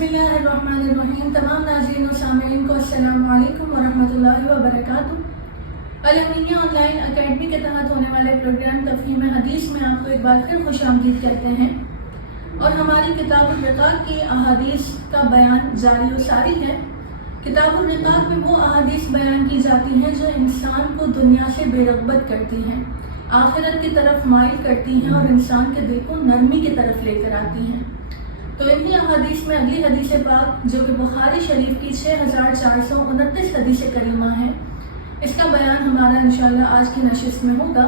बिस्मिल्लाहिर्रहमानिर्रहीम। तमाम नाज़रीन और सामीन को अस्सलाम वालेकुम वरहमतुल्लाहि वबरकातुहू। अलमीनिया ऑनलाइन अकेडमी के तहत होने वाले प्रोग्राम तफहीम हदीस में आपको एक बार फिर खुशामदीद कहते हैं और हमारी किताबुल रिकाक की अहादीस का बयान जारी व सारी है। किताबुल रिकाक में वो अहादीस बयान की जाती हैं जो इंसान को दुनिया से बेरग़बत करती हैं, आखिरत की तरफ माइल करती हैं और इंसान के दिल को नरमी की तरफ लेकर आती हैं। तो इन्हीं अहादीस में अगली हदीस पाक जो कि बुखारी शरीफ की 6429 हदीस करीमा है, इसका बयान हमारा इंशाअल्लाह आज की नशिस्त में होगा।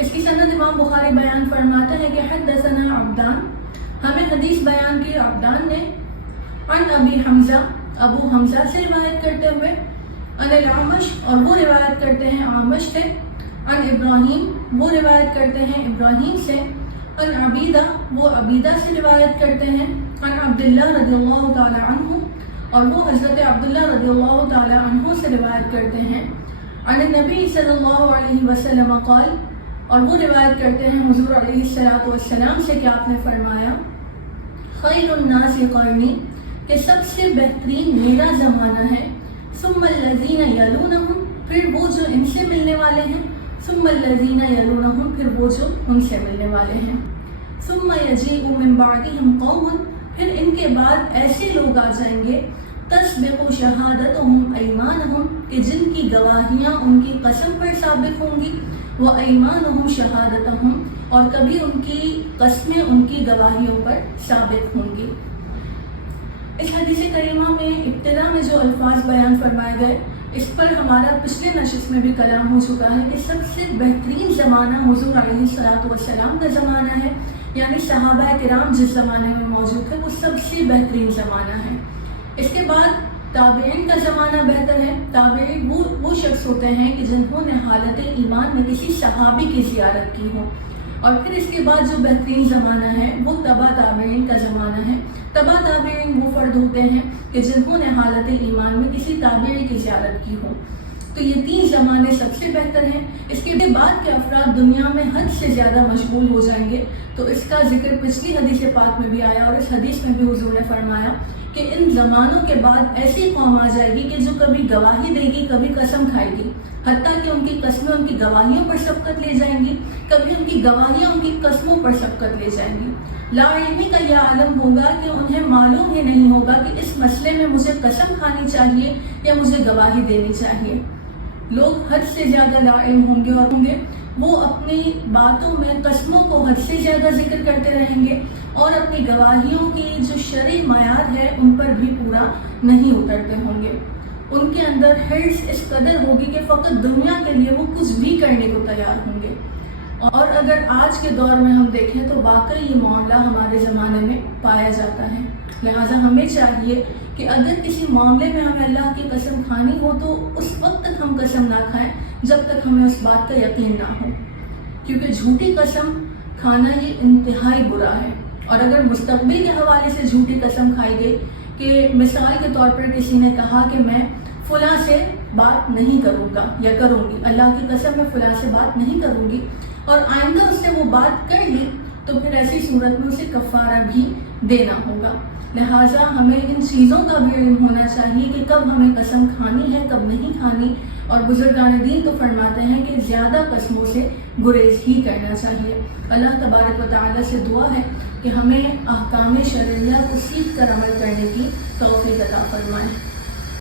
इसकी सनद इमाम बुखारी बयान फरमाता है कि हद्दसना अब्दान, हमें हदीस बयान की अब्दान ने अन अबी हमजा, अबू हमजा से रिवायत करते हुए, अनिल आमश और वो रिवायत करते हैं आमश से, अन इब्राहीम वो रिवायत करते हैं इब्राहीम से, अन अबीदा वो अबीदा से रिवायत करते हैं, अन अब्दुल्लाह रज़ियल्लाहु ताला अन्हु और वो हज़रत अब्दुल्लाह रज़ियल्लाहु ताला अन्हु से रिवायत करते हैं, अन नबी सल्लल्लाहु अलैहि वसल्लम क़ाल और वो रिवायत करते हैं हुज़ूर अलैहिस्सलातु वस्सलाम से कि आपने फरमाया, खैरुन नासि क़र्नी कि सबसे बेहतरीन मेरा ज़माना है, सुम्मल लज़ीना यलूनहुम फिर वो जो इनसे मिलने वाले हैं, सुम्मल लज़ीना यलूनहुम फिर वो जो उनसे मिलने वाले हैं, सुम्मा यजीउ मिन बादिहिम कौमुन फिर इनके बाद ऐसे लोग आ जाएंगे, तस्बिक़ु शहादतुहुम ऐमानहुम कि जिनकी गवाहियाँ उनकी कसम पर साबित होंगी, व ऐमानुहुम शहादतहुम और कभी उनकी कस्में उनकी गवाहियों पर साबित होंगी। इस हदीस करीमा में इब्तिदा में जो अल्फाज बयान फरमाए गए, इस पर हमारा पिछले नशिस्त में भी कलाम हो चुका है कि सबसे बेहतरीन ज़माना हुज़ूर अलैहिस्सलातु वस्सलाम का ज़माना है, यानी सहाबा किराम जिस ज़माने में मौजूद थे वो सबसे बेहतरीन ज़माना है। इसके बाद ताबीईन का ज़माना बेहतर है। ताबीईन वो शख्स होते हैं कि जिन्होंने हालत ईमान में किसी सहाबी की ज़ियारत की हो, और फिर इसके बाद जो बेहतरीन ज़माना है वो तबा ताबीईन का ज़माना है। तबा ताबीईन वो फ़र्द होते हैं कि जिन्होंने हालत ईमान में किसी ताबीई की ज़ियारत की हो। तो ये तीन ज़माने सबसे बेहतर हैं। इसके बाद के अफराद दुनिया में हद से ज़्यादा मशगूल हो जाएंगे। तो इसका जिक्र पिछली हदीस पाक में भी आया और इस हदीस में भी हुजूर ने फरमाया कि इन ज़मानों के बाद ऐसी कौम आ जाएगी कि जो कभी गवाही देगी, कभी कसम खाएगी, हत्ता कि उनकी कस्में उनकी गवाहियों पर सबकत ले जाएंगी, कभी उनकी गवाहियाँ उनकी कस्मों पर सबकत ले जाएंगी। लाइल्मी का यह आलम होगा कि उन्हें मालूम ही नहीं होगा कि इस मसले में मुझे कसम खानी चाहिए या मुझे गवाही देनी चाहिए। लोग हद से ज़्यादा लाइल्म होंगे और वो अपनी बातों में कस्मों को हद से ज़्यादा जिक्र करते रहेंगे और अपनी गवाहियों की जो शरई मायार है उन पर भी पूरा नहीं उतरते होंगे। उनके अंदर हिर्स इस कदर होगी कि फ़कत दुनिया के लिए वो कुछ भी करने को तैयार होंगे। और अगर आज के दौर में हम देखें तो वाकई ये मामला हमारे ज़माने में पाया जाता है। लिहाजा हमें चाहिए कि अगर किसी मामले में हमें अल्लाह की कसम खानी हो तो उस वक्त तक हम कसम ना खाएं जब तक हमें उस बात का यकीन ना हो, क्योंकि झूठी कसम खाना ये इंतहाई बुरा है। और अगर मुस्तक़बिल के हवाले से झूठी कसम खाई गई कि मिसाल के तौर पर किसी ने कहा कि मैं फ़लाँ से बात नहीं करूँगा या करूँगी, अल्लाह की कसम मैं फ़लाँ से बात नहीं करूँगी, और आइंदा उससे वो बात कर ली, तो फिर ऐसी सूरत में उसे कफ़ारा भी देना होगा। लिहाजा हमें इन चीज़ों का भी इल्म होना चाहिए कि कब हमें कसम खानी है, कब नहीं खानी। और बुजुर्गान दीन तो फरमाते हैं कि ज़्यादा कसमों से गुरेज ही करना चाहिए। अल्लाह तबारक व तआला से दुआ है कि हमें अहकाम शरइया को सीख कर अमल करने की तौफीक अता फरमाए।